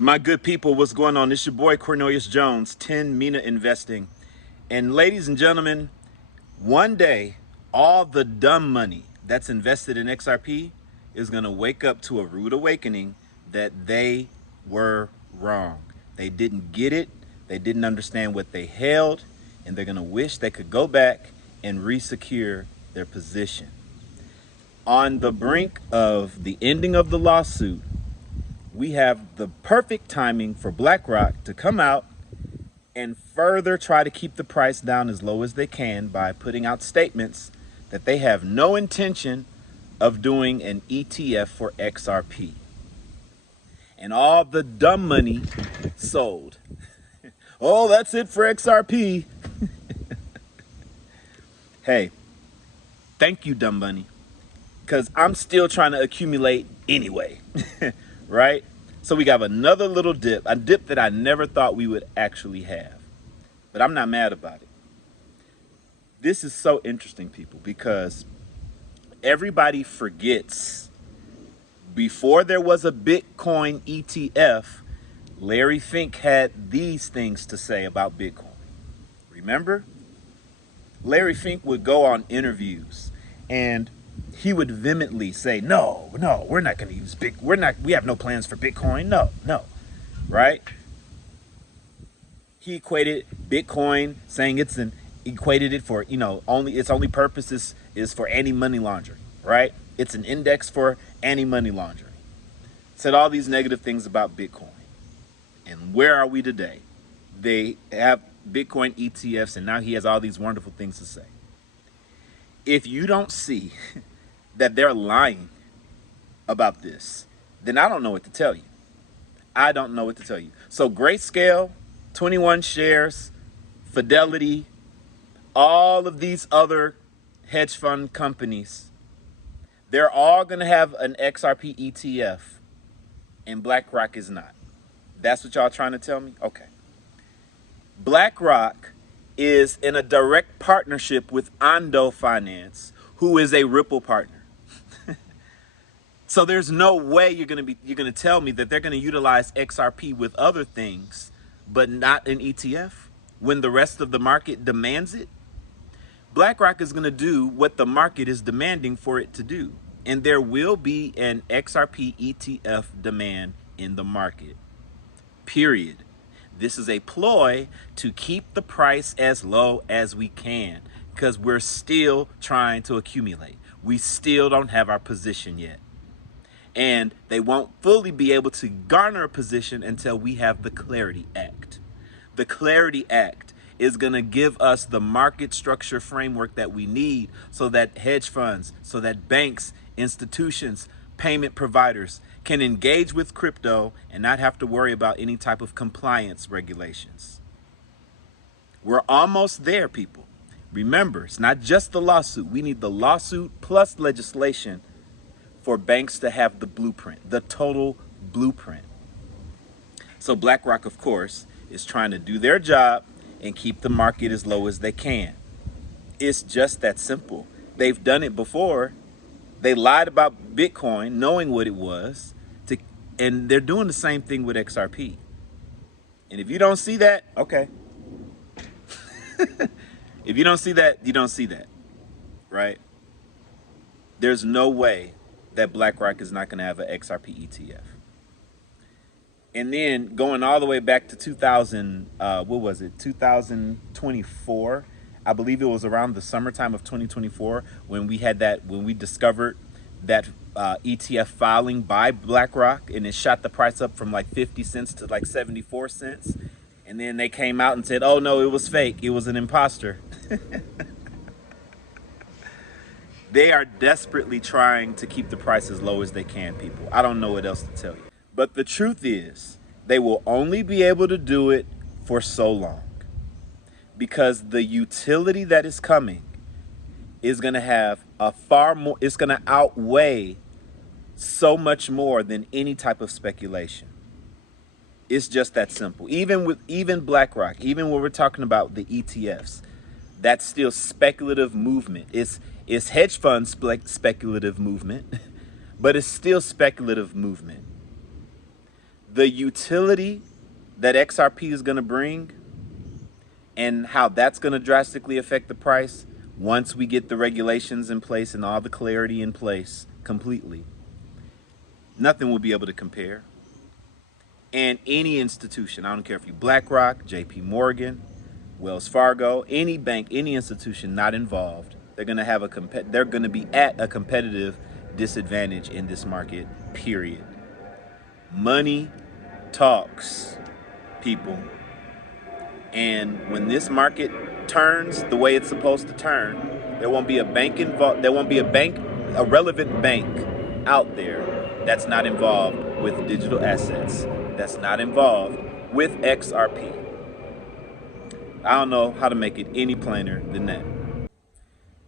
My good people, what's going on? It's your boy Cornelius Jones, 10 Mina Investing. And ladies and gentlemen, one day, all the dumb money that's invested in XRP is going to wake up to a rude awakening that they were wrong. They didn't get it, they didn't understand what they held, and they're going to wish they could go back and resecure their position. On the brink of the ending of the lawsuit, we have the perfect timing for BlackRock to come out and further try to keep the price down as low as they can by putting out statements that they have no intention of doing an ETF for XRP. And all the dumb money sold. Oh, that's it for XRP. Hey, thank you, dumb money, because I'm still trying to accumulate anyway. Right? So we got another little dip, a dip that I never thought we would actually have. But I'm not mad about it. This is so interesting, people, because everybody forgets before there was a Bitcoin ETF, Larry Fink had these things to say about Bitcoin. Remember? Larry Fink would go on interviews and he would vehemently say, no, we're not going to use we have no plans for Bitcoin. No, right? He equated Bitcoin, saying equated it for, its only purpose is for anti-money laundering, right? It's an index for anti-money laundering. Said all these negative things about Bitcoin. And where are we today? They have Bitcoin ETFs, and now he has all these wonderful things to say. If you don't see that they're lying about this, then I don't know what to tell you. I don't know what to tell you. So Grayscale, 21 shares, Fidelity, all of these other hedge fund companies, they're all going to have an XRP ETF, and BlackRock is not. That's what y'all trying to tell me? Okay. BlackRock is in a direct partnership with Ondo Finance, who is a Ripple partner. So there's no way you're going to tell me that they're going to utilize XRP with other things, but not an ETF when the rest of the market demands it. BlackRock is going to do what the market is demanding for it to do. And there will be an XRP ETF demand in the market. Period. This is a ploy to keep the price as low as we can because we're still trying to accumulate. We still don't have our position yet. And they won't fully be able to garner a position until we have the Clarity Act. The Clarity Act is going to give us the market structure framework that we need so that hedge funds, so that banks, institutions, payment providers can engage with crypto and not have to worry about any type of compliance regulations. We're almost there, people. Remember, it's not just the lawsuit. We need the lawsuit plus legislation for banks to have the blueprint, the total blueprint. So BlackRock, of course, is trying to do their job and keep the market as low as they can. It's just that simple. They've done it before. They lied about Bitcoin, knowing what it was, and they're doing the same thing with XRP. And if you don't see that, okay. If you don't see that, you don't see that, right? There's no way that BlackRock is not going to have an XRP ETF. And then going all the way back to 2024, I believe it was around the summertime of 2024 when we discovered that ETF filing by BlackRock, and it shot the price up from like 50 cents to like 74 cents. And then they came out and said, oh no, it was fake. It was an imposter. They are desperately trying to keep the price as low as they can, people. I don't know what else to tell you. But the truth is, they will only be able to do it for so long, because the utility that is coming is going to have it's going to outweigh so much more than any type of speculation. It's just that simple. Even BlackRock, even when we're talking about the ETFs, that's still speculative movement. It's hedge fund speculative movement, but it's still speculative movement. The utility that XRP is going to bring and how that's going to drastically affect the price once we get the regulations in place and all the clarity in place completely, nothing will be able to compare. And any institution, I don't care if you BlackRock, JP Morgan, Wells Fargo, any bank, any institution not involved, they're going to have they're going to be at a competitive disadvantage in this market, period. Money talks, people. And when this market turns the way it's supposed to turn, there won't be a bank involved. There won't be a relevant bank out there that's not involved with digital assets, that's not involved with XRP. I don't know how to make it any plainer than that.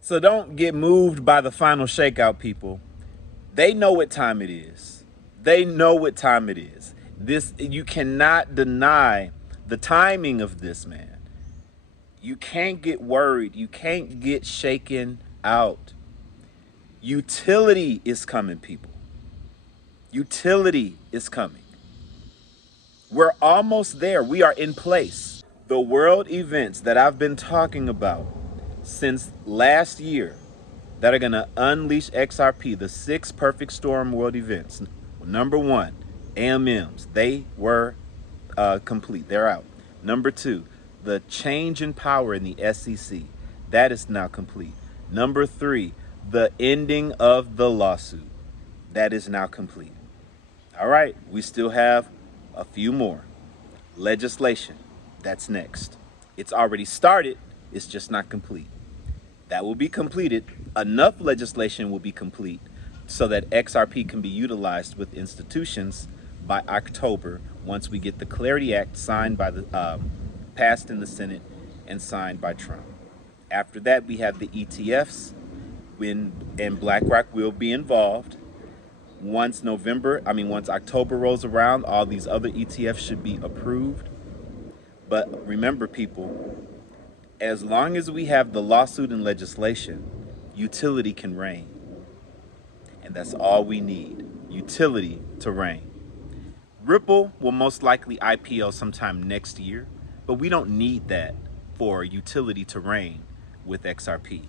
So don't get moved by the final shakeout, people. They know what time it is. They know what time it is. You cannot deny the timing of this, man. You can't get worried. You can't get shaken out. Utility is coming, people. Utility is coming. We're almost there. We are in place. The world events that I've been talking about since last year that are going to unleash XRP, the 6 perfect storm world events. Number 1, AMMs. They were complete. They're out. Number 2, the change in power in the SEC. That is now complete. Number 3, the ending of the lawsuit. That is now complete. All right, we still have a few more. Legislation. That's next. It's already started. It's just not complete. That will be completed. Enough legislation will be complete so that XRP can be utilized with institutions by October, once we get the Clarity Act signed by passed in the Senate and signed by Trump. After that, we have the ETFs, and BlackRock will be involved. Once October rolls around, all these other ETFs should be approved. But remember, people, as long as we have the lawsuit and legislation, utility can reign. And that's all we need, utility to reign. Ripple will most likely IPO sometime next year, but we don't need that for utility to reign with XRP.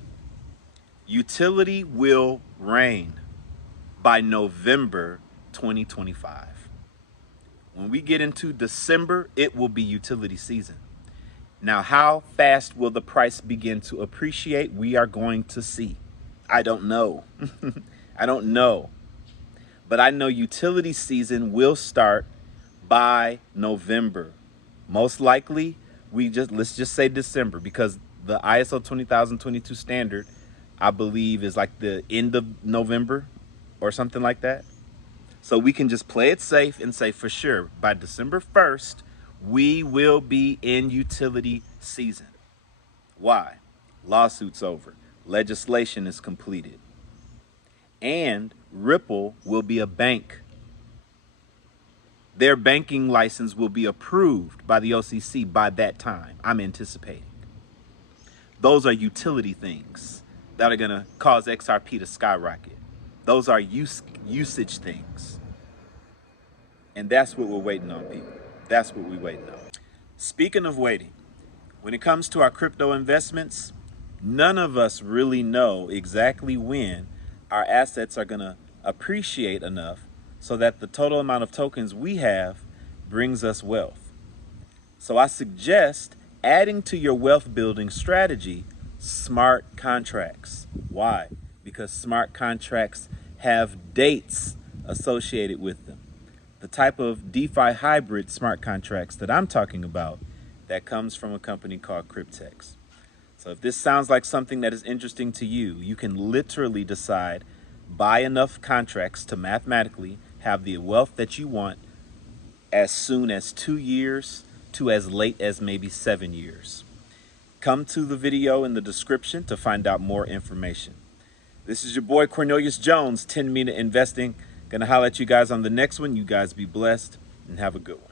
Utility will reign by November 2025. When we get into December, it will be utility season. Now, how fast will the price begin to appreciate? We are going to see. I don't know. I don't know. But I know utility season will start by November. Most likely, let's just say December, because the ISO 20022 standard, I believe, is like the end of November or something like that. So we can just play it safe and say for sure by December 1st, we will be in utility season. Why? Lawsuit's over. Legislation is completed. And Ripple will be a bank. Their banking license will be approved by the OCC by that time, I'm anticipating. Those are utility things that are going to cause XRP to skyrocket. Those are usage things. And that's what we're waiting on, people. That's what we're waiting on. Speaking of waiting, when it comes to our crypto investments, none of us really know exactly when our assets are going to appreciate enough so that the total amount of tokens we have brings us wealth. So I suggest adding to your wealth building strategy smart contracts. Why? Because smart contracts have dates associated with them. The type of DeFi hybrid smart contracts that I'm talking about, that comes from a company called Cryptex. So if this sounds like something that is interesting to you, you can literally decide, buy enough contracts to mathematically have the wealth that you want as soon as 2 years to as late as maybe 7 years. Come to the video in the description to find out more information. This is your boy Cornelius Jones, 10 Minute Investing. Gonna holler at you guys on the next one. You guys be blessed and have a good one.